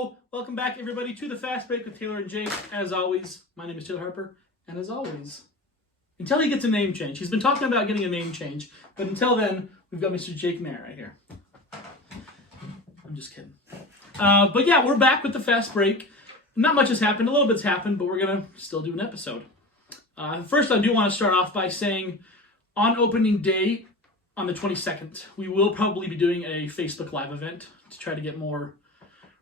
Hello, welcome back everybody to the Fast Break with Taylor and Jake. As always, my name is Taylor Harper, and as always, until he gets a name change, he's been talking about getting a name change, but until then, we've got Mr. Jake Mayer right here. I'm just kidding. But yeah, we're back with the Fast Break. Not much has happened, a little bit's happened, but we're gonna still do an episode. First, I do want to start off by saying, on opening day, on the 22nd, we will probably be doing a Facebook Live event to try to get more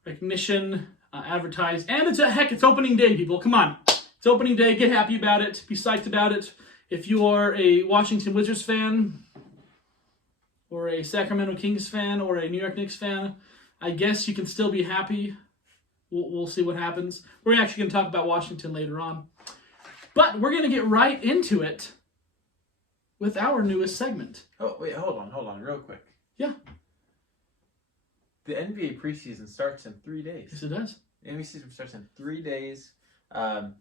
recognition, advertised, and it's opening day, people. Come on, it's opening day. Get happy about it. Be psyched about it. If you are a Washington Wizards fan, or a Sacramento Kings fan, or a New York Knicks fan, I guess you can still be happy. We'll see what happens. We're actually going to talk about Washington later on, but we're going to get right into it with our newest segment. Oh wait, hold on, real quick. Yeah. The NBA preseason starts in 3 days. Yes, it does. The NBA season starts in 3 days.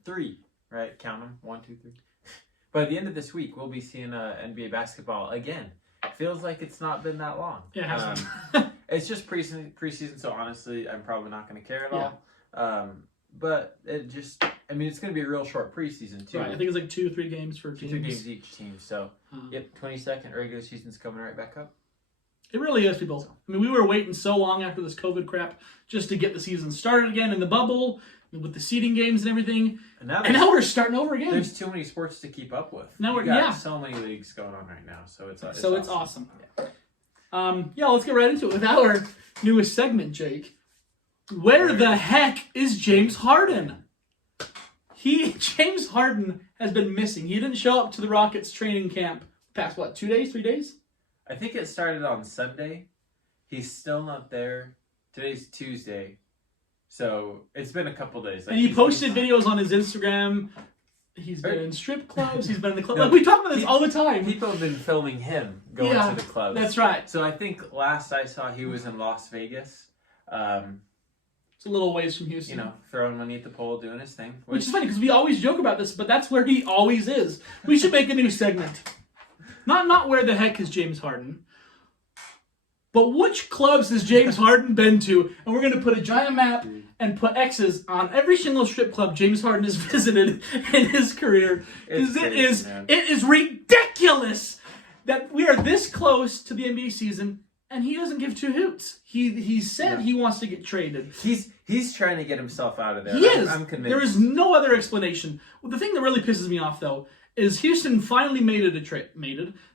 3, right? Count them. 1, 2, 3. By the end of this week, we'll be seeing NBA basketball again. Feels like it's not been that long. Yeah, it hasn't. It's just preseason, so honestly, I'm probably not going to care at all. But it just, I mean, it's going to be a real short preseason, too. Right, I think it's like 2 or 3 games for teams. 2 games each team. So, yep, 22nd regular season's coming right back up. It really is, people. I mean, we were waiting so long after this COVID crap just to get the season started again in the bubble, with the seeding games and everything. And now we're starting over again. There's too many sports to keep up with. Now we got so many leagues going on right now, so it's awesome. Yeah. Let's get right into it with our newest segment, Jake. Where the heck is James Harden? James Harden has been missing. He didn't show up to the Rockets training camp past, 2 days, 3 days? I think it started on Sunday. He's still not there. Today's Tuesday. So it's been a couple days. And he posted videos on his Instagram. He's been in strip clubs. He's been in the club. We talk about this all the time. People have been filming him going to the clubs. That's right. So I think last I saw he was in Las Vegas. It's a little ways from Houston. Throwing money at the pole, doing his thing. Which is funny because we always joke about this, but that's where he always is. We should make a new segment. Not where the heck is James Harden, but which clubs has James Harden been to? And we're going to put a giant map and put X's on every single strip club James Harden has visited in his career. Because it is ridiculous that we are this close to the NBA season and he doesn't give 2 hoots. He said he wants to get traded. He's trying to get himself out of there. He is. I'm convinced. There is no other explanation. Well, the thing that really pisses me off, though, is Houston finally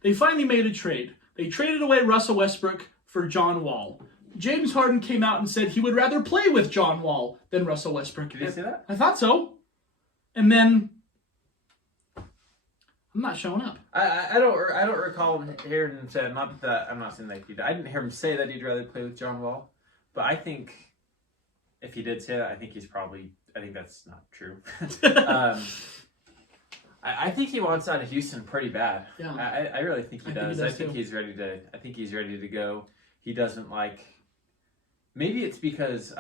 They finally made a trade. They traded away Russell Westbrook for John Wall. James Harden came out and said he would rather play with John Wall than Russell Westbrook. Did you see that? I thought so. And then I'm not showing up. I don't recall hearing him say, not that I'm not saying that he did. I didn't hear him say that he'd rather play with John Wall. But I think if he did say that, I think that's not true. I think he wants out of Houston pretty bad. Yeah. I really think he does. I think he's ready to go. He doesn't like. Maybe it's because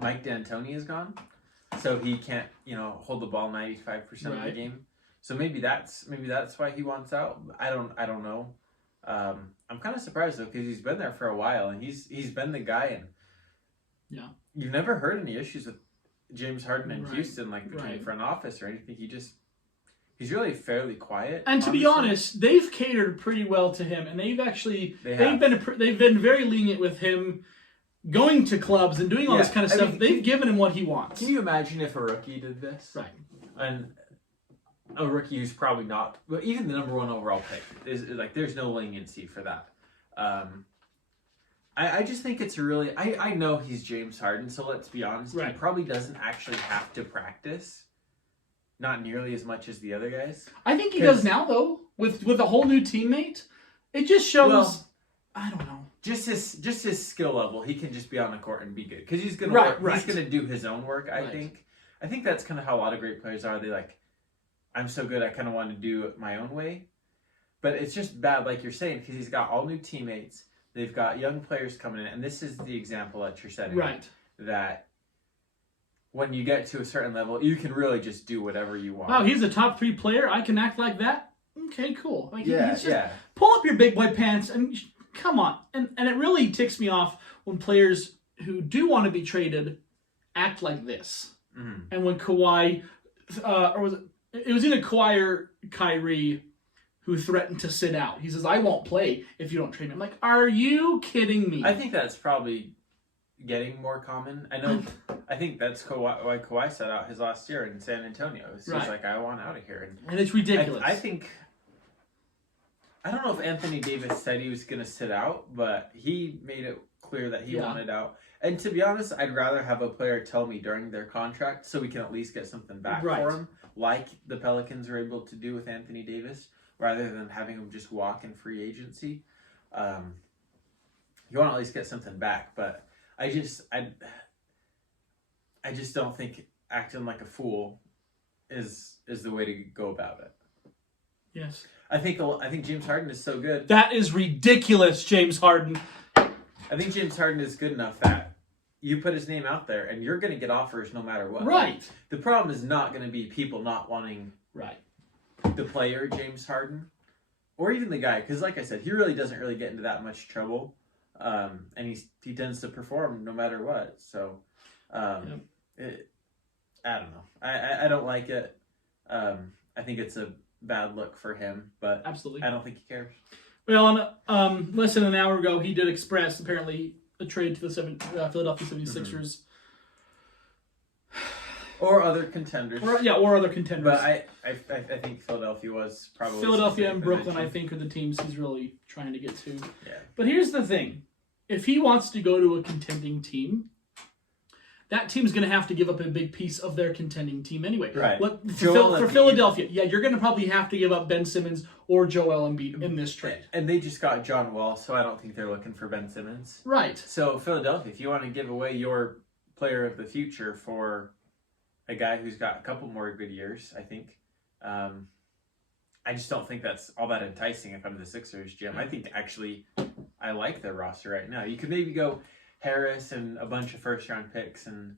Mike D'Antoni is gone, so he can't hold the ball 95% of the game. So maybe that's why he wants out. I don't know. I'm kind of surprised though because he's been there for a while and he's been the guy and you've never heard any issues with James Harden in Houston, like between front office or anything. He's really fairly quiet. And to be honest, they've catered pretty well to him, and they've been very lenient with him going to clubs and doing all this kind of stuff. They've given him what he wants. Can you imagine if a rookie did this? Right. And a rookie who's probably not, but even the number 1 overall pick is like there's no leniency for that. I just think it's really... I know he's James Harden, so let's be honest. Right. He probably doesn't actually have to practice. Not nearly as much as the other guys. I think he does now, though. With a whole new teammate. It just shows... I don't know. Just his skill level. He can just be on the court and be good. Because he's going to He's going to do his own work, I think. I think that's kind of how a lot of great players are. They I'm so good, I kind of want to do it my own way. But it's just bad, like you're saying, because he's got all new teammates. They've got young players coming in, and this is the example that you're setting. Right. That when you get to a certain level, you can really just do whatever you want. Wow, he's a top 3 player. I can act like that. Okay, cool. Yeah. Pull up your big boy pants and come on. And it really ticks me off when players who do want to be traded act like this. Mm-hmm. And when Kawhi, or was it was either Kawhi or Kyrie who threatened to sit out. He says, I won't play if you don't trade me. I'm like, are you kidding me? I think that's probably getting more common. I think that's why Kawhi sat out his last year in San Antonio. He's like, I want out of here. And it's ridiculous. I think, I don't know if Anthony Davis said he was going to sit out, but he made it clear that he wanted out. And to be honest, I'd rather have a player tell me during their contract so we can at least get something back for him, like the Pelicans were able to do with Anthony Davis, rather than having him just walk in free agency. You want to at least get something back, but I just don't think acting like a fool is the way to go about it. Yes. I think James Harden is so good. That is ridiculous, James Harden. I think James Harden is good enough that you put his name out there and you're going to get offers no matter what. Right. The problem is not going to be people not wanting the player, James Harden, or even the guy. Because like I said, he really doesn't really get into that much trouble. And he tends to perform no matter what. So, I don't know. I don't like it. I think it's a bad look for him, but absolutely, I don't think he cares. Well, less than an hour ago, he did express apparently a trade to the Philadelphia 76ers. Mm-hmm. Or other contenders. Or other contenders. But I think Philadelphia was probably... Philadelphia and Brooklyn, I think, are the teams he's really trying to get to. Yeah. But here's the thing. If he wants to go to a contending team, that team's going to have to give up a big piece of their contending team anyway. Right. For Philadelphia, you're going to probably have to give up Ben Simmons or Joel Embiid in this trade. And they just got John Wall, so I don't think they're looking for Ben Simmons. Right. So Philadelphia, if you want to give away your player of the future for a guy who's got a couple more good years, I think. I just don't think that's all that enticing if I'm the Sixers, Jim. I think actually I like their roster right now. You could maybe go Harris and a bunch of first-round picks. And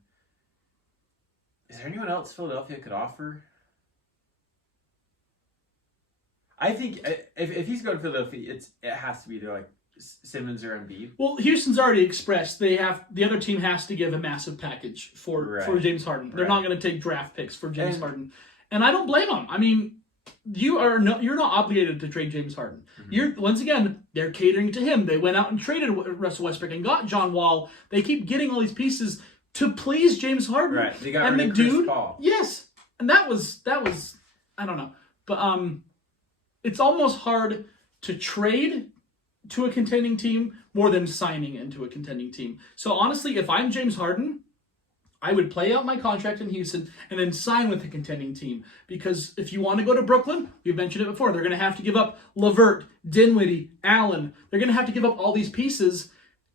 is there anyone else Philadelphia could offer? I think if he's going to Philadelphia, it has to be either like Simmons or Embiid. Well, Houston's already expressed the other team has to give a massive package for James Harden. They're not going to take draft picks for James Harden, and I don't blame them. I mean, you're not obligated to trade James Harden. Mm-hmm. They're catering to him. They went out and traded Russell Westbrook and got John Wall. They keep getting all these pieces to please James Harden. Right. They got rid of Chris Paul. Yes, and that was I don't know, but it's almost hard to trade to a contending team more than signing into a contending team. So honestly, if I'm James Harden, I would play out my contract in Houston and then sign with a contending team. Because if you want to go to Brooklyn, we've mentioned it before, they're going to have to give up LeVert, Dinwiddie, Allen. They're going to have to give up all these pieces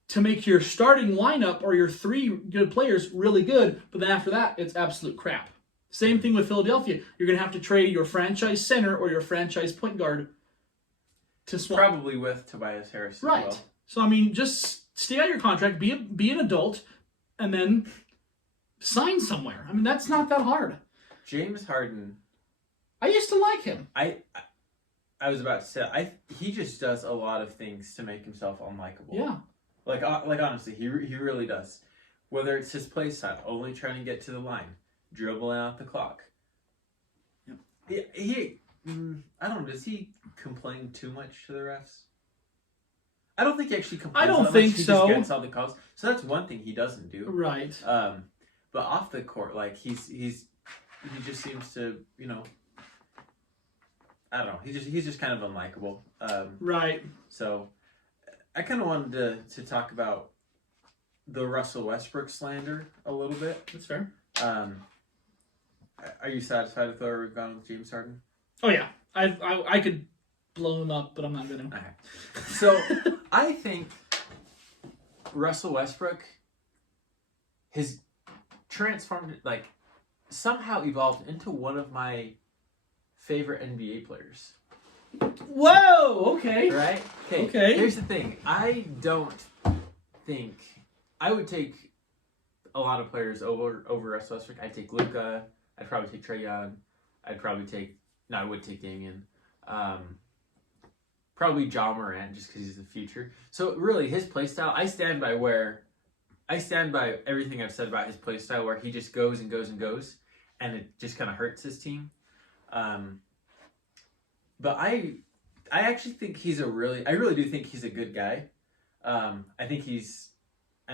to make your starting lineup or your three good players really good. But then after that, it's absolute crap. Same thing with Philadelphia. You're going to have to trade your franchise center or your franchise point guard to swap. Probably with Tobias Harris as well. So, I mean, just stay out your contract, be an adult, and then sign somewhere. I mean, that's not that hard. James Harden. I used to like him. I was about to say, he just does a lot of things to make himself unlikable. Yeah. Like honestly, he really does. Whether it's his play style, only trying to get to the line, dribbling out the clock. Yep. He I don't know, does he complain too much to the refs? I don't think he actually complains. I don't think He so. just gets all the calls. So that's one thing he doesn't do. Right. But off the court, like he just seems to, I don't know. He's just kind of unlikable. Right. So I kind of wanted to talk about the Russell Westbrook slander a little bit. That's fair. Are you satisfied with where we've gone with James Harden? Oh yeah, I could blow him up, but I'm not gonna. Okay. So I think Russell Westbrook has transformed, like somehow evolved into one of my favorite NBA players. Whoa! Okay. Right? Okay. Here's the thing. I don't think I would take a lot of players over Russell Westbrook. I'd take Luka. I'd probably take Trae Young. I would take Damian. Probably Ja Morant just because he's the future. So really, his play style, I stand by where I stand by everything I've said about his play style, where he just goes and goes and goes, and it just kind of hurts his team. But I actually think I really do think he's a good guy. I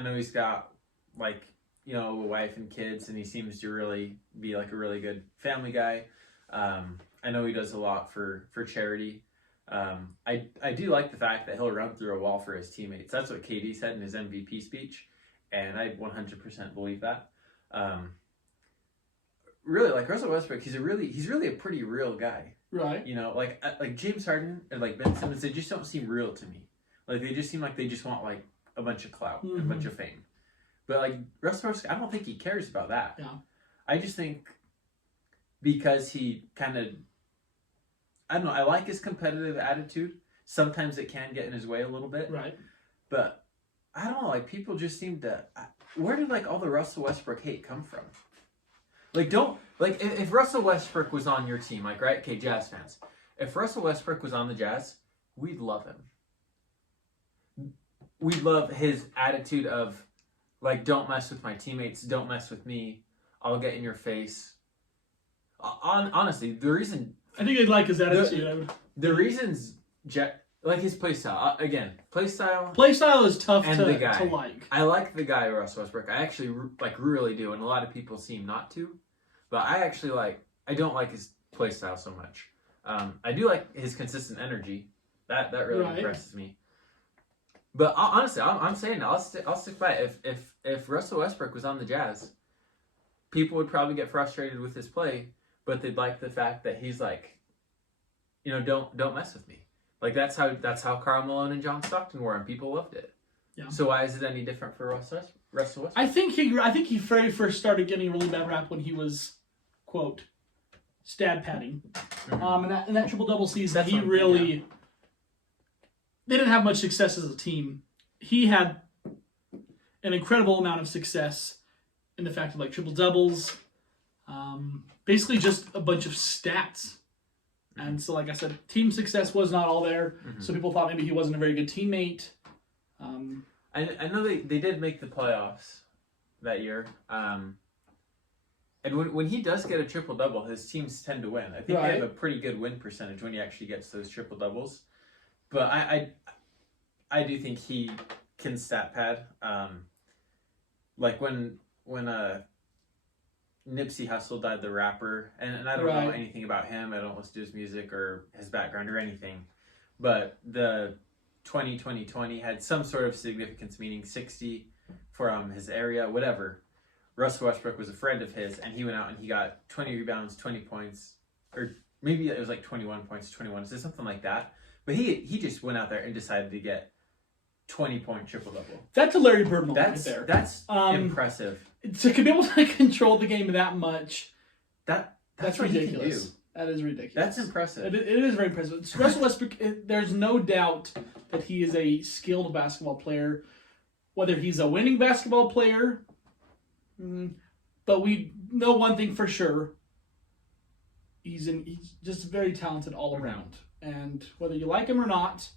know he's got like, you know, a wife and kids, and he seems to really be like a really good family guy. I know he does a lot for charity. I do like the fact that he'll run through a wall for his teammates. That's what KD said in his MVP speech, and I 100% believe that. Really, like Russell Westbrook, he's really a pretty real guy. Right. You know, like James Harden and like Ben Simmons, they just don't seem real to me. Like they just seem like they just want like a bunch of clout, a bunch of fame. But like Russell Westbrook, I don't think he cares about that. Yeah. I just think because he kind of, I don't know, I like his competitive attitude. Sometimes it can get in his way a little bit. Right. But I don't know, like people just seem to, where did like all the Russell Westbrook hate come from? Like if Russell Westbrook was on your team, like, right? Okay, Jazz fans. If Russell Westbrook was on the Jazz, we'd love him. We'd love his attitude of, like, don't mess with my teammates, don't mess with me, I'll get in your face. Honestly, the reason... I think I'd like his attitude. The reasons... Like his play style. Again, play style... Play style is tough and to like. I like the guy, Russell Westbrook. I actually, really do, and a lot of people seem not to. But I don't like his play style so much. I do like his consistent energy. That really impresses me. But honestly, I'm saying I'll stick by it. If Russell Westbrook was on the Jazz, people would probably get frustrated with his play, but they'd like the fact that he's like, you know, don't mess with me. Like that's how Karl Malone and John Stockton were, and people loved it. Yeah. So why is it any different for Russell Westbrook? I think he very first started getting a really bad rap when he was, quote, stat padding. Mm-hmm. In that triple-double season, they didn't have much success as a team. He had an incredible amount of success in the fact of like triple-doubles, basically just a bunch of stats. And so, like I said, team success was not all there. Mm-hmm. So people thought maybe he wasn't a very good teammate. I know they did make the playoffs that year. And when he does get a triple-double, his teams tend to win. I think they have a pretty good win percentage when he actually gets those triple-doubles. But I do think he can stat pad. Like when Nipsey Hussle died, the rapper, and I don't know anything about him. I don't listen to his music or his background or anything. But the 2020 had some sort of significance, meaning 60 from his area, whatever. Russell Westbrook was a friend of his, and he went out and he got 20 rebounds, 20 points, or maybe it was like 21 points, 21, so something like that. But he just went out there and decided to get 20-point triple-double. That's a Larry Bird moment right there. That's impressive. To be able to control the game that much, that's what ridiculous. He can do. That is ridiculous. That's impressive. It is very impressive. Russell Westbrook, there's no doubt that he is a skilled basketball player. Whether he's a winning basketball player, but we know one thing for sure. He's just very talented all around. And whether you like him or not,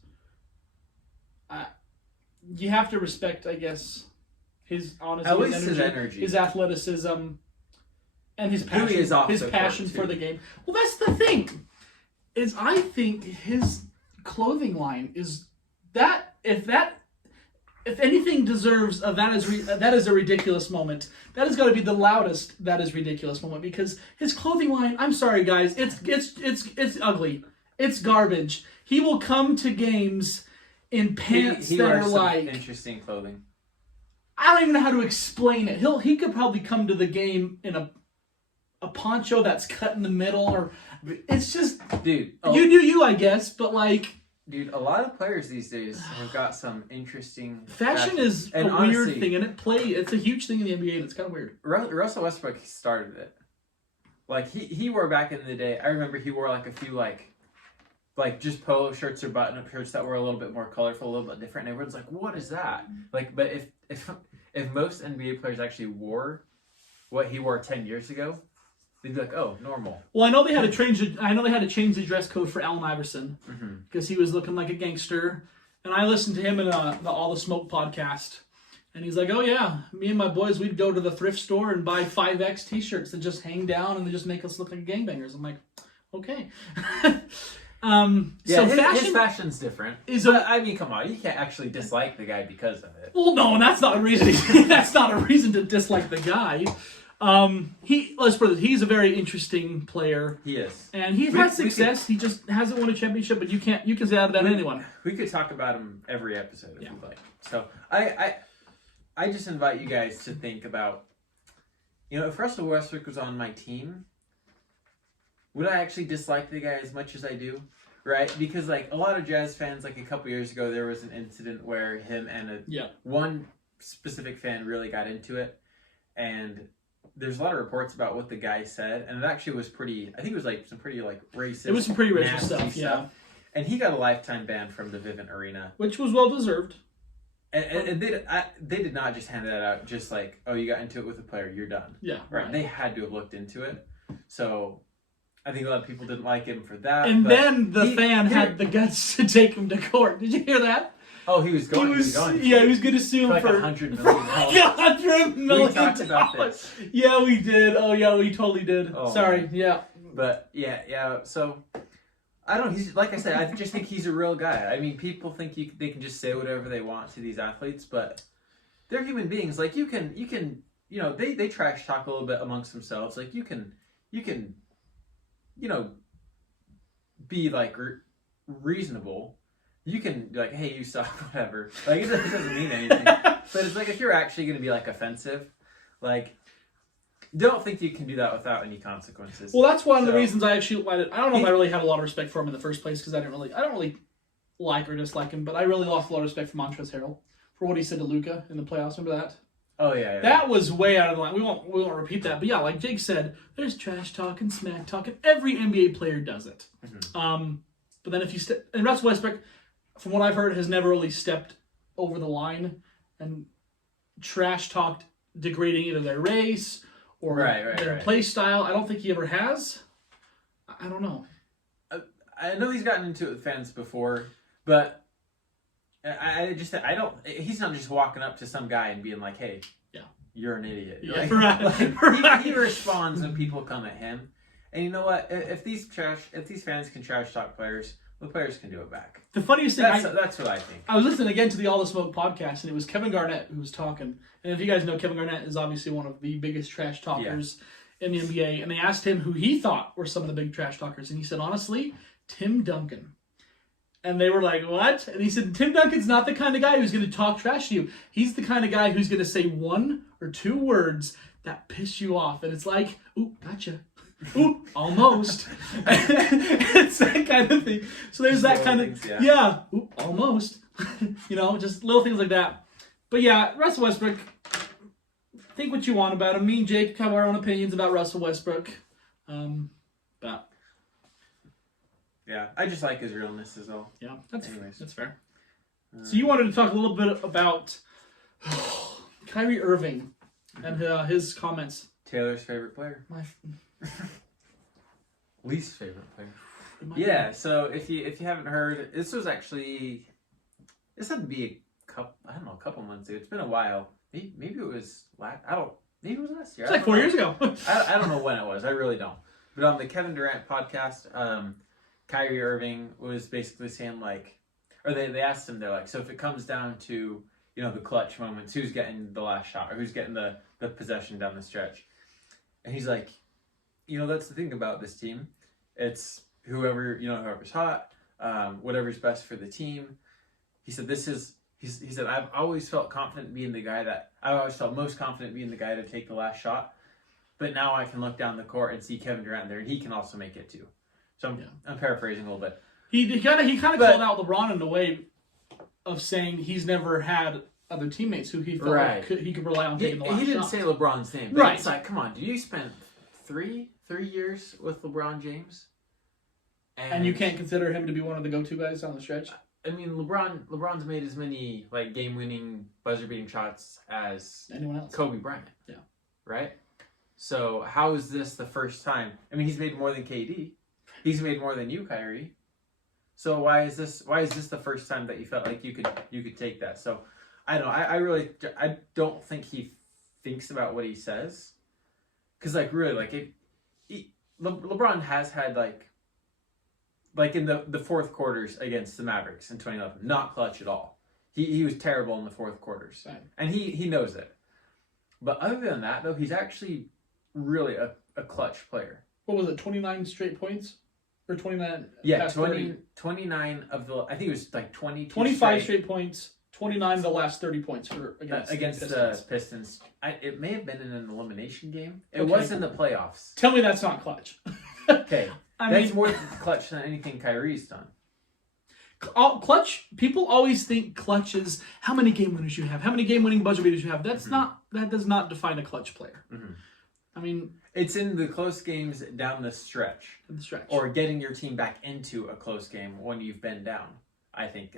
you have to respect, I guess, his honesty, his energy, his athleticism, and his passion for the game. Well, that's the thing. Is I think his clothing line is that if anything deserves a that is a ridiculous moment. That has got to be the loudest that is ridiculous moment, because his clothing line, I'm sorry guys, it's ugly. It's garbage. He will come to games in pants that are like interesting clothing. I don't even know how to explain it. He could probably come to the game in a poncho that's cut in the middle, or it's just dude. You do you, I guess, but like. Dude, a lot of players these days have got some interesting fashion is a weird thing, and it's a huge thing in the NBA, and it's kind of weird. Russell Westbrook started it. Like he wore back in the day. I remember he wore like a few like just polo shirts or button-up shirts that were a little bit more colorful, a little bit different. And everyone's like, "What is that?" Like, but if most NBA players actually wore what he wore 10 years ago, they'd be like, "Oh, normal." Well, I know they had to change the dress code for Allen Iverson because he was looking like a gangster. And I listened to him in the All the Smoke podcast, And he's like, oh yeah, me and my boys, we'd go to the thrift store and buy 5X t-shirts that just hang down and they just make us look like gangbangers. I'm like, okay. So his fashion's different. I mean, come on, you can't actually dislike the guy because of it. Well, no, that's not a reason. That's not a reason to dislike the guy. Let's put it, he's a very interesting player. He is, and he's had success. He just hasn't won a championship, but you can say that about anyone. We could talk about him every episode if you'd like. So I just invite you guys to think about, if Russell Westbrook was on my team, would I actually dislike the guy as much as I do? Right? Because, like, a lot of Jazz fans, like, a couple years ago, there was an incident where him and one specific fan really got into it. And there's a lot of reports about what the guy said. And it actually was I think it was, like, some pretty, like, racist. It was some pretty racist stuff, yeah. And he got a lifetime ban from the Vivint Arena. Which was well-deserved. And they did not just hand that out just like, oh, you got into it with a player, you're done. Yeah. Right. They had to have looked into it. So I think a lot of people didn't like him for that. And then the fan had the guts to take him to court. Did you hear that? Oh, he was going. He was going. Yeah, he was going to sue him for $100 million. $100 million. We talked about this. Yeah, we did. Oh, yeah, we totally did. Oh, sorry. Man. Yeah. But yeah. So I don't. He's like I said. I just think he's a real guy. I mean, people think they can just say whatever they want to these athletes, but they're human beings. Like you can. They trash talk a little bit amongst themselves. Like you can. Be like reasonable. You can be like, hey, you suck, whatever. Like it doesn't mean anything. But it's like if you're actually going to be like offensive, like. Don't think you can do that without any consequences. Well, that's one of the reasons I actually. I don't know if I really had a lot of respect for him in the first place because I don't really like or dislike him, but I really lost a lot of respect for Montrezl Harrell for what he said to Luka in the playoffs. Remember that? Oh yeah. That was way out of the line. We won't repeat that, but yeah, like Jake said, there's trash talk and smack talk, and every NBA player does it. Mm-hmm. But then if you and Russell Westbrook, from what I've heard, has never really stepped over the line and trash talked, degrading either their race. Or their play style. I don't think he ever has. I don't know. I know he's gotten into it with fans before, but he's not just walking up to some guy and being like, hey, you're an idiot. Yeah, He responds when people come at him. And you know what? If these fans can trash talk players, the players can do it back. The funniest thing... That's what I think. I was listening again to the All the Smoke podcast, and it was Kevin Garnett who was talking. And if you guys know, Kevin Garnett is obviously one of the biggest trash talkers in the NBA. And they asked him who he thought were some of the big trash talkers. And he said, honestly, Tim Duncan. And they were like, what? And he said, Tim Duncan's not the kind of guy who's going to talk trash to you. He's the kind of guy who's going to say one or two words that piss you off. And it's like, ooh, gotcha. Ooh, almost. It's that kind of thing. So there's that kind of things, ooh, almost. Just little things like that. But yeah, Russell Westbrook. Think what you want about him. Me and Jake have our own opinions about Russell Westbrook. But yeah, I just like his realness is all. Yeah, that's fair. So you wanted to talk a little bit about Kyrie Irving and his comments. Taylor's favorite player. Least favorite player. Yeah, so if you haven't heard, this had to be a couple months ago. It's been a while. Maybe it was maybe it was last year. It's like 4 years ago. I don't know when it was. I really don't. But on the Kevin Durant podcast, Kyrie Irving was basically saying they asked him, they're like, so if it comes down to, the clutch moments, who's getting the last shot or who's getting the possession down the stretch? And he's like, that's the thing about this team. It's whoever's hot, whatever's best for the team. He said, he said, I've always felt confident being the guy I always felt most confident being the guy to take the last shot. But now I can look down the court and see Kevin Durant there, and he can also make it too. So I'm paraphrasing a little bit. He kind of called out LeBron in a way of saying he's never had other teammates who he felt like he could rely on taking the last shot. He didn't say LeBron's name, but it's like, come on, you spent 3 years with LeBron James, and you can't consider him to be one of the go-to guys on the stretch? I mean, LeBron's made as many game-winning, buzzer-beating shots as anyone else. Kobe Bryant. Yeah. Right? So how is this the first time? I mean, he's made more than KD. He's made more than you, Kyrie. So why is this the first time that you felt like you could take that? So I don't know. I don't think he thinks about what he says. Because, like, really, like, LeBron has had, like in the fourth quarters against the Mavericks in 2011, not clutch at all. He was terrible in the fourth quarters. Right. And he knows it. But other than that, though, he's actually really a clutch player. What was it, 29 straight points? Or 29? Yeah, 29 of the... I think it was like 25 straight points, 29 of the last 30 points against the Pistons. It may have been in an elimination game. It was in the playoffs. Tell me that's not clutch. Okay. That's more clutch than anything Kyrie's done. Clutch, people always think clutch is how many game winners you have, how many game winning buzzer beaters you have. That's that does not define a clutch player. I mean, it's in the close games down the stretch. Or getting your team back into a close game when you've been down. I think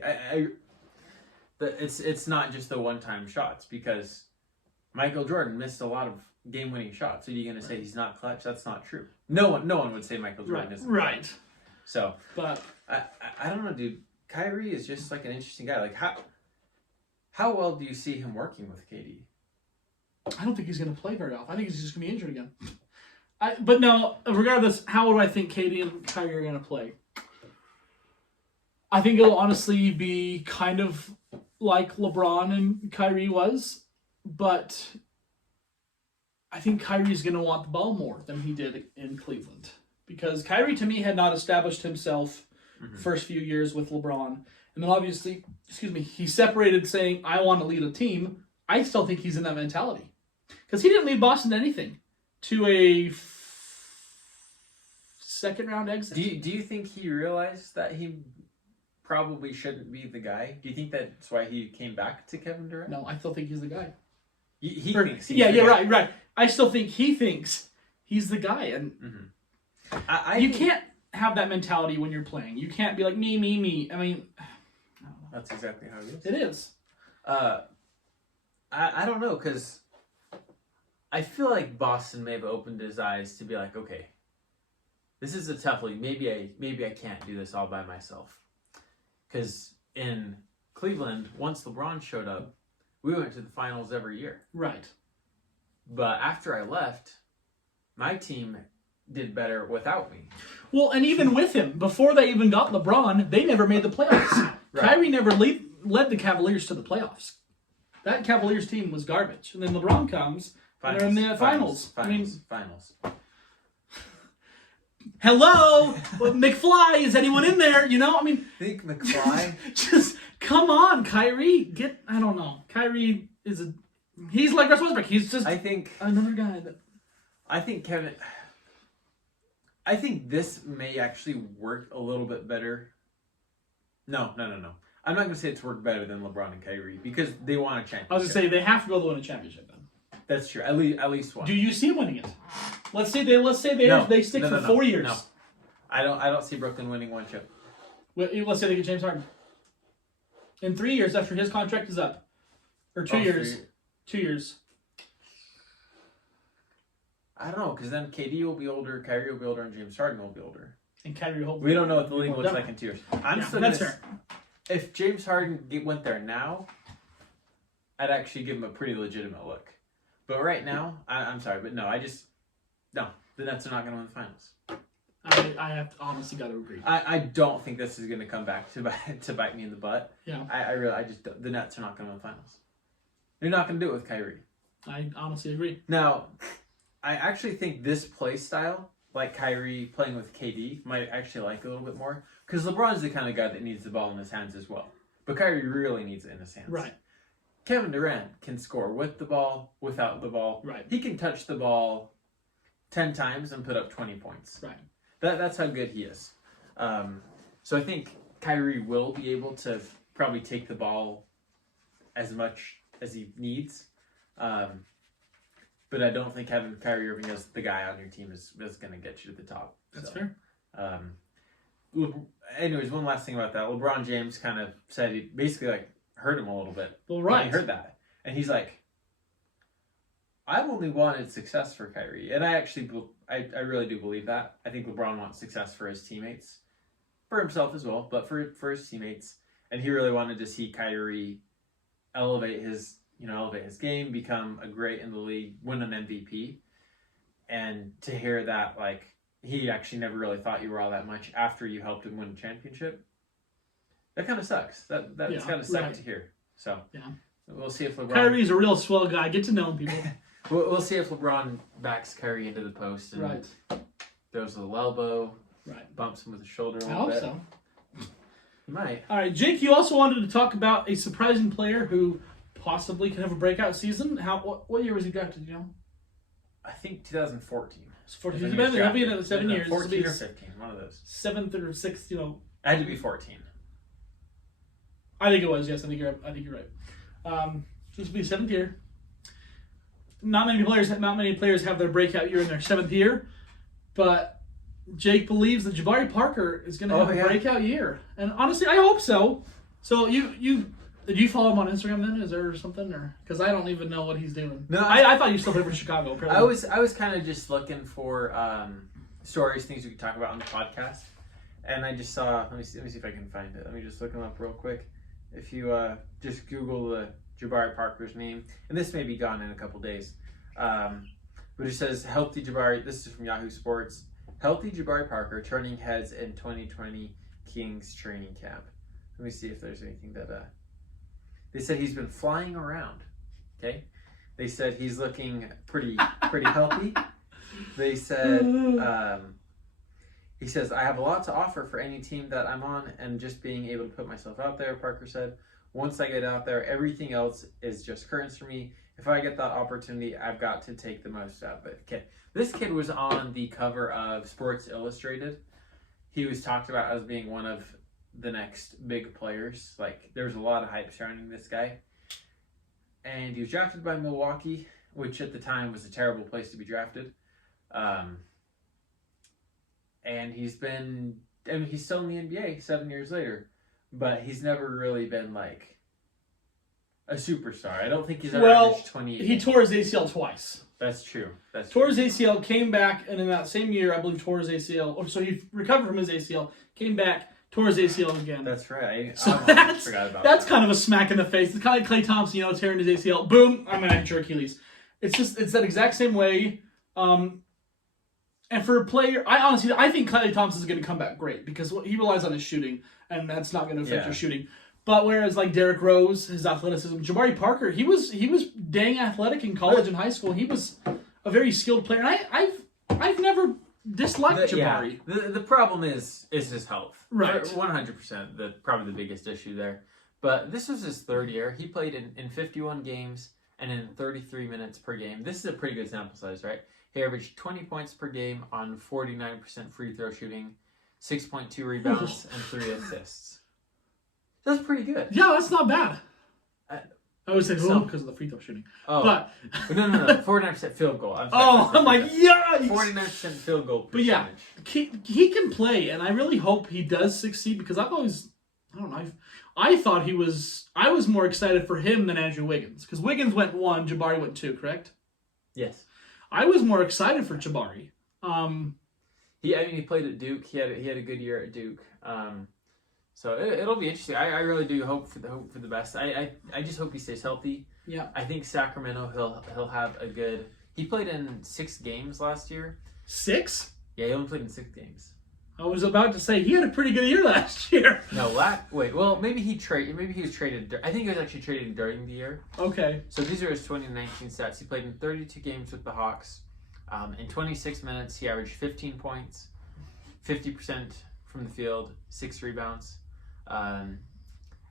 it's not just the one-time shots, because Michael Jordan missed a lot of game-winning shots. Are you going to say he's not clutch? That's not true. No one would say Michael Jordan isn't clutch. Right. So, but I don't know, dude. Kyrie is just like an interesting guy. Like, how well do you see him working with KD? I don't think he's going to play very often. I think he's just going to be injured again. But no, regardless, how do I think KD and Kyrie are going to play? I think it'll honestly be kind of like LeBron and Kyrie was, but I think Kyrie's going to want the ball more than he did in Cleveland. Because Kyrie, to me, had not established himself first few years with LeBron. And then obviously, he separated saying, I want to lead a team. I still think he's in that mentality. Because he didn't lead Boston to anything. To a second-round exit. Do you think he realized that he probably shouldn't be the guy? Do you think that's why he came back to Kevin Durant? No, I still think he's the guy. He thinks he's the guy. Right. I still think he thinks he's the guy. And you can't have that mentality when you're playing. You can't be like, me. I mean... That's exactly how it is. It is. I don't know, because I feel like Boston may have opened his eyes to be like, okay, this is a tough league. Maybe I can't do this all by myself. Because in Cleveland, once LeBron showed up, we went to the finals every year. Right. But after I left, my team did better without me. Well, and even with him, before they even got LeBron, they never made the playoffs. Right. Kyrie never led the Cavaliers to the playoffs. That Cavaliers team was garbage. And then LeBron comes, and they're in the finals. Finals. Hello, McFly. Is anyone in there? You know, I mean, think McFly. Just come on, Kyrie. I don't know. Kyrie he's like Russ Westbrook. He's just another guy that. I think this may actually work a little bit better. No. I'm not going to say it's worked better than LeBron and Kyrie because they won a championship. I was going to say they have to go to win a championship then. That's true. At least one. Do you see them winning it? Let's say they stick for 4 years. No. I don't see Brooklyn winning one chip. Let's say they get James Harden. In 3 years after his contract is up. Or 2 years. 2 years. I don't know, because then KD will be older, Kyrie will be older, and James Harden will be older. And Kyrie will We don't know what the league looks like in 2 years. That's fair. If James Harden went there now, I'd actually give him a pretty legitimate look. But right now, I'm sorry, but no, the Nets are not going to win the finals. I have honestly got to agree. I don't think this is going to come back to bite me in the butt. Yeah. The Nets are not going to win the finals. They're not going to do it with Kyrie. I honestly agree. Now, I actually think this play style, like Kyrie playing with KD, might actually like a little bit more. Because LeBron's the kind of guy that needs the ball in his hands as well. But Kyrie really needs it in his hands. Right. Kevin Durant can score with the ball, without the ball. Right. He can touch the ball 10 times and put up 20 points. Right. That's how good he is. So I think Kyrie will be able to probably take the ball as much as he needs. But I don't think having Kyrie Irving as the guy on your team is going to get you to the top. That's fair. Anyways, one last thing about that. LeBron James kind of said he basically hurt him a little bit. Well, right. When he heard that. And he's like, I've only wanted success for Kyrie. And I really do believe that. I think LeBron wants success for his teammates. For himself as well, but for his teammates. And he really wanted to see Kyrie elevate his game, become a great in the league, win an MVP, and to hear that like he actually never really thought you were all that much after you helped him win a championship, that kind of sucks. That's kind of sucked to hear. So we'll see if LeBron. Kyrie's a real swell guy. Get to know him, people. We'll see if LeBron backs Kyrie into the post and throws a little elbow, bumps him with the shoulder a little bit. I hope so. He might. All right, Jake, you also wanted to talk about a surprising player who possibly can have a breakout season. What year was he drafted, you know? I think 2014. So 14. He's been in another 7 years. 14 or 15, one of those. 7th or 6th, you know. It had to be 14. I think it was, yes. I think you're right. This will be 7th year. Not many players have their breakout year in their 7th year, but Jake believes that Jabari Parker is going to have a breakout year, and honestly, I hope so. So did you follow him on Instagram then? Is there something, or because I don't even know what he's doing? No, I thought you still played for Chicago. Apparently. I was kind of just looking for stories, things we could talk about on the podcast, and I just saw. Let me see if I can find it. Let me just look him up real quick. If you just Google the Jabari Parker's name, and this may be gone in a couple days, but it says healthy Jabari. This is from Yahoo Sports. Healthy Jabari Parker turning heads in 2020 Kings training camp. Let me see if there's anything that they said he's been flying around. Okay, they said he's looking pretty healthy. They said he says I have a lot to offer for any team that I'm on, and just being able to put myself out there. Parker said. Once I get out there, everything else is just currents for me. If I get that opportunity, I've got to take the most out of it. Okay. This kid was on the cover of Sports Illustrated. He was talked about as being one of the next big players. Like, there's a lot of hype surrounding this guy. And he was drafted by Milwaukee, which at the time was a terrible place to be drafted. And he's still in the NBA 7 years later. But he's never really been like a superstar. I don't think he's ever reached 28. He tore his ACL twice. That's true. Tore his ACL, came back, and in that same year, I believe, tore his ACL. So he recovered from his ACL, came back, tore his ACL again. That's right. So that's kind of a smack in the face. It's kind of like Klay Thompson, tearing his ACL. Boom, I'm going to injure Achilles. It's that exact same way. And for a player, I think Klay Thompson is going to come back great because he relies on his shooting, and that's not going to affect your shooting. But whereas like Derrick Rose, his athleticism, Jabari Parker, he was dang athletic in college and high school. He was a very skilled player, and I've never disliked Jabari. Yeah. The problem is his health. Right. 100%. Probably the biggest issue there. But this was his 3rd year. He played in 51 games and in 33 minutes per game. This is a pretty good sample size, right? He averaged 20 points per game on 49% free throw shooting, 6.2 rebounds, and 3 assists. That's pretty good. Yeah, that's not bad. I would say because of the free throw shooting. Oh, but no, 49% field goal. I'm like, yeah, 49% field goal percentage. But yeah, he can play, and I really hope he does succeed because I thought I was more excited for him than Andrew Wiggins because Wiggins went 1, Jabari went 2, correct? Yes. I was more excited for Jabari. He played at Duke. He had a good year at Duke. So it'll be interesting. I really do hope for the best. I just hope he stays healthy. Yeah. I think Sacramento he'll have a good. He played in 6 games last year. 6? Yeah, he only played in 6 games. I was about to say he had a pretty good year last year. No, well, maybe he was traded. I think he was actually traded during the year. Okay. So these are his 2019 stats. He played in 32 games with the Hawks. In 26 minutes, he averaged 15 points, 50% from the field, 6 rebounds. And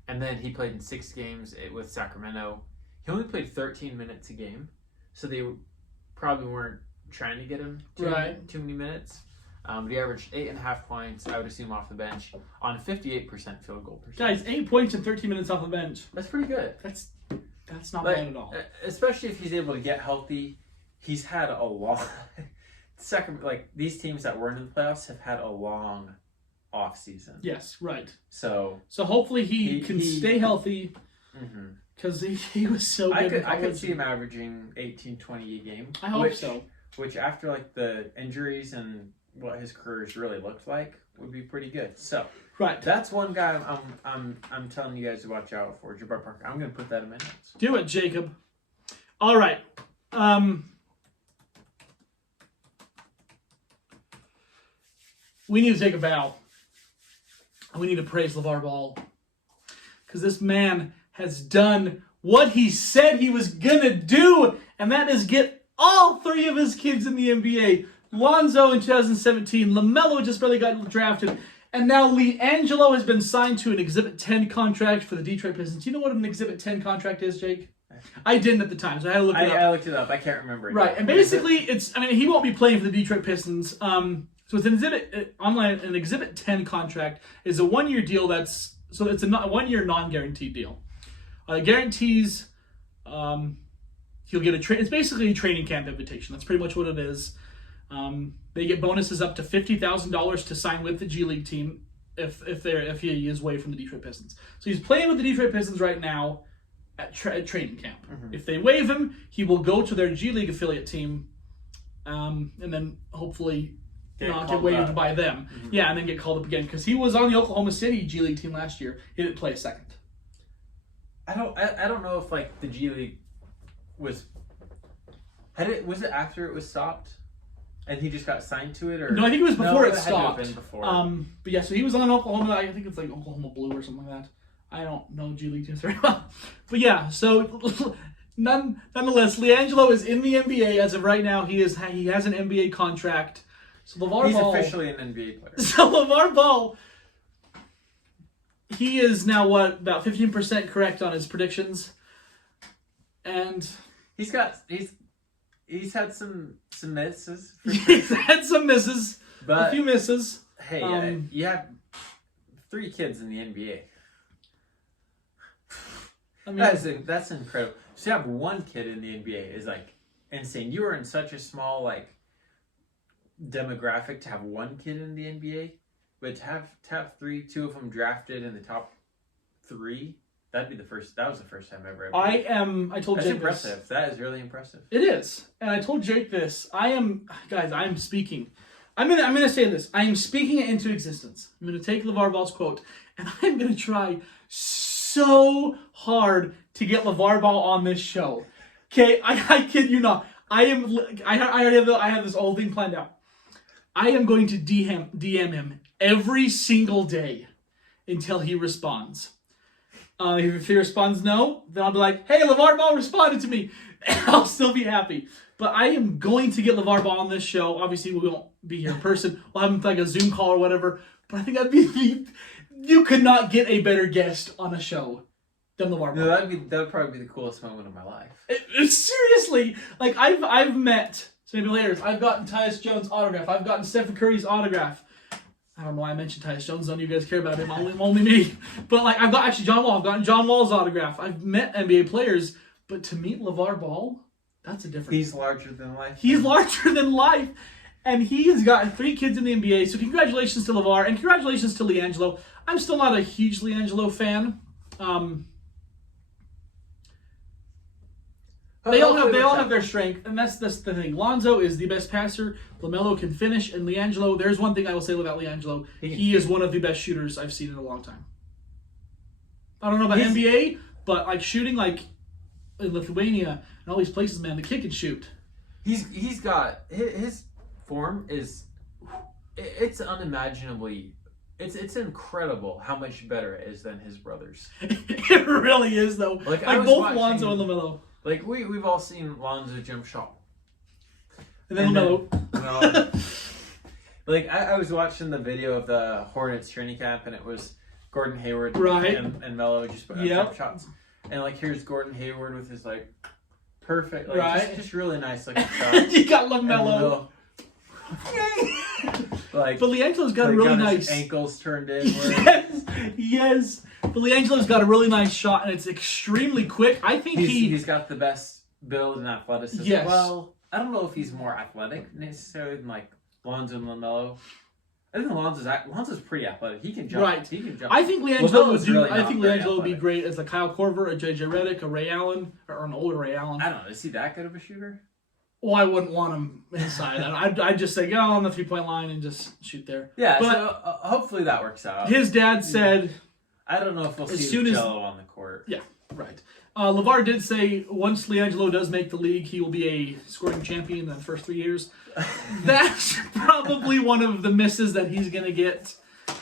then he played in 6 games with Sacramento. He only played 13 minutes a game, so they probably weren't trying to get him too many minutes. But he averaged 8.5 points, I would assume, off the bench on 58% field goal percentage. Guys, 8 points in 13 minutes off the bench. That's pretty good. That's not bad at all. Especially if he's able to get healthy. He's had a long... these teams that weren't in the playoffs have had a long off season. Yes, right. So hopefully he can stay healthy because he was so good. I could see him averaging 18, 20 a game. I hope so. Which after the injuries and what his career's really looked like would be pretty good. So Right. That's one guy I'm telling you guys to watch out for, Jabbar Parker. I'm going to put that in my notes. Do it, Jacob. All right. We need to take a bow. We need to praise LeVar Ball. Because this man has done what he said he was going to do, and that is get all three of his kids in the NBA. Lonzo in 2017, LaMelo just barely got drafted, and now LiAngelo has been signed to an Exhibit 10 contract for the Detroit Pistons. Do you know what an Exhibit 10 contract is, Jake? I didn't at the time, so I had to look it up. I looked it up. I can't remember it. Right, and basically, he won't be playing for the Detroit Pistons. So it's an Exhibit 10 contract is a 1 year deal it's a 1 year non-guaranteed deal. Guarantees he'll get it's basically a training camp invitation. That's pretty much what it is. They get bonuses up to $50,000 to sign with the G League team if he is away from the Detroit Pistons. So he's playing with the Detroit Pistons right now at training camp. Mm-hmm. If they waive him, he will go to their G League affiliate team, and then hopefully not get waived by them. Mm-hmm. Yeah, and then get called up again because he was on the Oklahoma City G League team last year. He didn't play a second. I don't know if like the G League was it after it was stopped, and he just got signed to it, or no? I think it was before it stopped. Had to have been before. But yeah, so he was on Oklahoma. I think it's like Oklahoma Blue or something like that. I don't know G League teams very well, but yeah. So nonetheless, LiAngelo is in the NBA as of right now. He has an NBA contract. So LeVar He's Ball, officially an NBA player. So LeVar Ball, he is now about 15% correct on his predictions, and he's had some misses. He's had some misses, but a few misses. Hey, you have 3 kids in the NBA. I mean, that's incredible. So you have 1 kid in the NBA is like insane. You are in such a small demographic to have 1 kid in the NBA, but to have 3, 2 of them drafted in the top 3, that was the first time ever. I told That's Jake impressive. this. That is really impressive. It is, and I told Jake this. I'm speaking. I'm gonna say this. I am speaking it into existence. I'm gonna take LeVar Ball's quote, and I'm gonna try so hard to get LeVar Ball on this show. Okay, I kid you not. I have this whole thing planned out. I am going to DM him every single day until he responds. If he responds no, then I'll be like, hey, LeVar Ball responded to me. And I'll still be happy. But I am going to get LeVar Ball on this show. Obviously, we won't be here in person. We'll have him like a Zoom call or whatever. But I think you could not get a better guest on a show than LeVar Ball. No, that would probably be the coolest moment of my life. Seriously, like I've met so many players. I've gotten Tyus Jones' autograph. I've gotten Stephen Curry's autograph. I don't know why I mentioned Tyus Jones. None of you guys care about him. Only me. But like I've got actually John Wall. I've gotten John Wall's autograph. I've met NBA players, but to meet LeVar Ball, that's a different. He's larger than life. He's larger than life, and he has gotten 3 kids in the NBA. So congratulations to LeVar and congratulations to LiAngelo. I'm still not a huge LiAngelo fan. They all have their strength, and that's the thing. Lonzo is the best passer. LaMelo can finish, and LiAngelo. There's one thing I will say about LiAngelo. He is one of the best shooters I've seen in a long time. I don't know about NBA, but like shooting, like in Lithuania and all these places, man, the kid can shoot. He's got his form is it's unimaginably. It's incredible how much better it is than his brothers. It really is, though. Like both Lonzo and LaMelo. Like we've all seen Lonzo jump shot. And then LaMelo. Like I was watching the video of the Hornets training camp, and it was Gordon Hayward and Melo just put jump shots. And like here's Gordon Hayward with his like perfect, like just really nice looking shot. You got LaMelo. Like, but LiAngelo's got a really nice ankles turned in. Yes. But LiAngelo's got a really nice shot, and it's extremely quick. I think he's got the best build and athleticism. Yes. Well, I don't know if he's more athletic necessarily than like Lonzo and LaMelo. I think Lonzo's pretty athletic. He can jump. Right. He can jump. I think LiAngelo would be great as a Kyle Korver, a JJ Redick, a Ray Allen, or an older Ray Allen. I don't know. Is he that good of a shooter? Well, I wouldn't want him inside. I'd just say, go on the 3-point line and just shoot there. Yeah, but so hopefully that works out. His dad said... I don't know if we'll see Jello on the court. Yeah, right. LeVar did say once LiAngelo does make the league, he will be a scoring champion in the first 3 years. That's probably one of the misses that he's going to get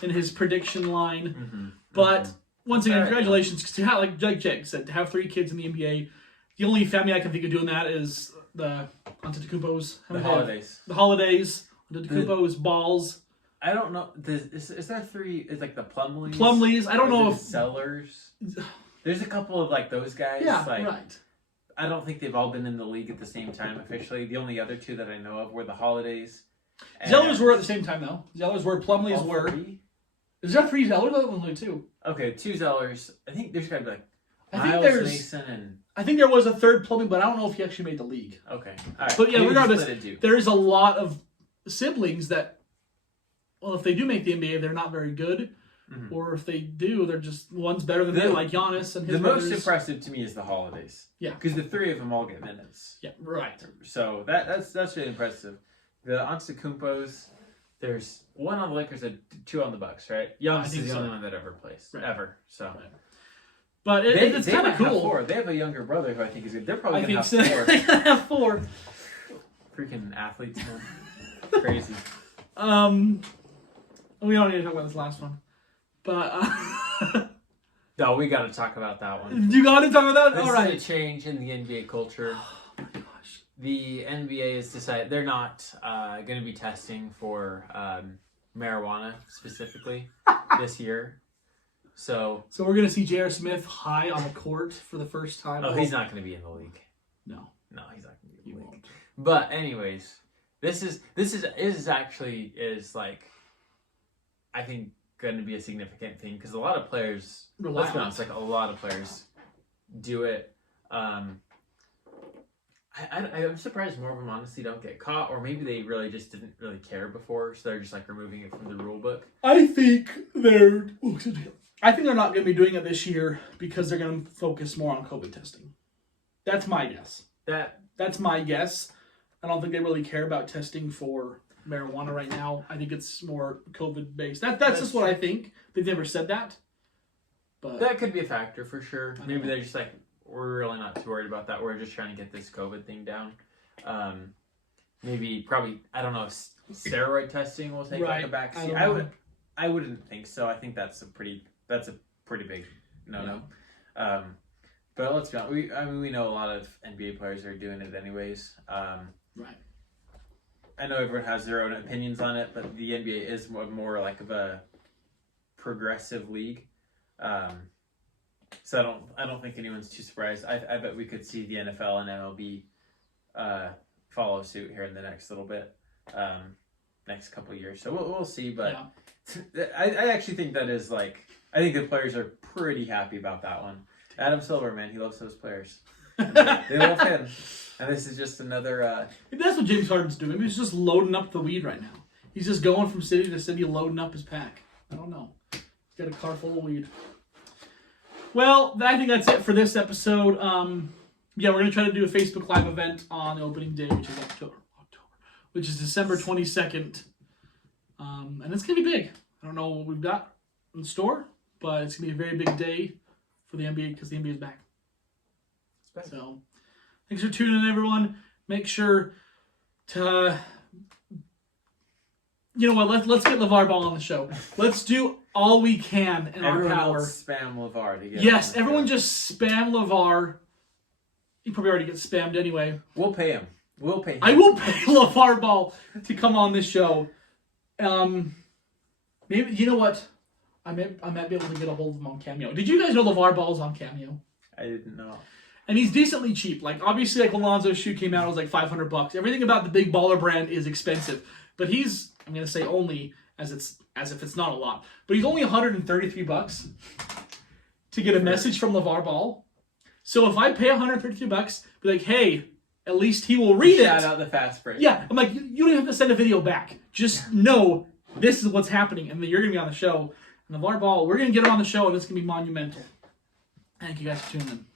in his prediction line. Mm-hmm. But once again, congratulations. To have, like Jake said, to have 3 kids in the NBA, the only family I can think of doing that is the Antetokounmpos. The Holidays. The Holidays. Antetokounmpo's balls. I don't know. Is there 3? It's like the Plumleys. Plumleys. I don't know if Sellers. There's a couple of like those guys. Yeah, like, right. I don't think they've all been in the league at the same time officially. The only other 2 that I know of were the Holidays. Zellers were at the same time though. Zellers were. Plumleys were. 3? Is there 3 Zellers? That was only 2. Okay, 2 Zellers. I think there's got to be like Miles Mason and. I think there was a 3rd Plumlee, but I don't know if he actually made the league. Okay, all right. But yeah, regardless, there is a lot of siblings that. Well, if they do make the NBA, they're not very good. Mm-hmm. Or if they do, they're just one's better than the other, like Giannis and his brothers. Most impressive to me is the Holidays. Yeah. Because the 3 of them all get minutes. Yeah, right. So that's really impressive. The Antetokounmpos, there's 1 on the Lakers and 2 on the Bucks, right? Giannis is the only one that ever plays. Right. Ever. So. Right. But it's kind of cool. 4. They have a younger brother who I think is good. They're probably going to have 4. They're going to have 4. Freaking athletes, man. Crazy. We don't need to talk about this last one. But, no, we got to talk about that one. You got to talk about that? This all right. is a change in the NBA culture. Oh, my gosh. The NBA has decided they're not going to be testing for marijuana specifically this year. So we're going to see J.R. Smith high on the court for the first time. Oh, he's not going to be in the league. No, he's not going to be in the league. But anyways, this is actually like, I think, going to be a significant thing because a lot of players, let's be honest, like a lot of players do it. I'm surprised more of them honestly don't get caught, or maybe they really just didn't really care before, so they're just like removing it from the rule book. I think they're not going to be doing it this year because they're going to focus more on COVID testing. That's my guess. That's my guess. I don't think they really care about testing for marijuana right now. I think it's more COVID based. That's just what I think. They've never said that. But that could be a factor for sure. Maybe they're just like, we're really not too worried about that. We're just trying to get this COVID thing down. Probably, I don't know if steroid testing will take like a backseat. I wouldn't think so. I think that's a pretty big no. But let's be honest. We know a lot of NBA players are doing it anyways. Right. I know everyone has their own opinions on it, but the NBA is more like of a progressive league. So I don't think anyone's too surprised. I bet we could see the NFL and MLB follow suit here in the next little bit, next couple of years. So we'll see. But yeah. I actually think that is like, I think the players are pretty happy about that one. Adam Silver, man, he loves those players. They love him. And this is just another... Maybe that's what James Harden's doing. Maybe he's just loading up the weed right now. He's just going from city to city loading up his pack. I don't know. He's got a car full of weed. Well, I think that's it for this episode. We're going to try to do a Facebook Live event on opening day, which is which is December 22nd. And it's going to be big. I don't know what we've got in store, but it's going to be a very big day for the NBA because the NBA is back. So, thanks for tuning in, everyone. Make sure to, let's get LeVar Ball on the show. Let's do all we can in our power. Spam LeVar to get. Yes, everyone just spam LeVar. He probably already gets spammed anyway. We'll pay him. I will pay LeVar Ball to come on this show. Maybe you know what? I might be able to get a hold of him on Cameo. Did you guys know LeVar Ball's on Cameo? I didn't know. And he's decently cheap. Like, obviously, like, Alonzo's shoe came out, it was like $500. Everything about the big baller brand is expensive. But he's, I'm going to say only, as if it's not a lot. But he's only $133 to get a message from LeVar Ball. So if I pay $133, be like, hey, at least he will read it. Shout out the fast break. Yeah, I'm like, you don't have to send a video back. Just know this is what's happening, and then you're going to be on the show. And LeVar Ball, we're going to get him on the show, and it's going to be monumental. Thank you guys for tuning in.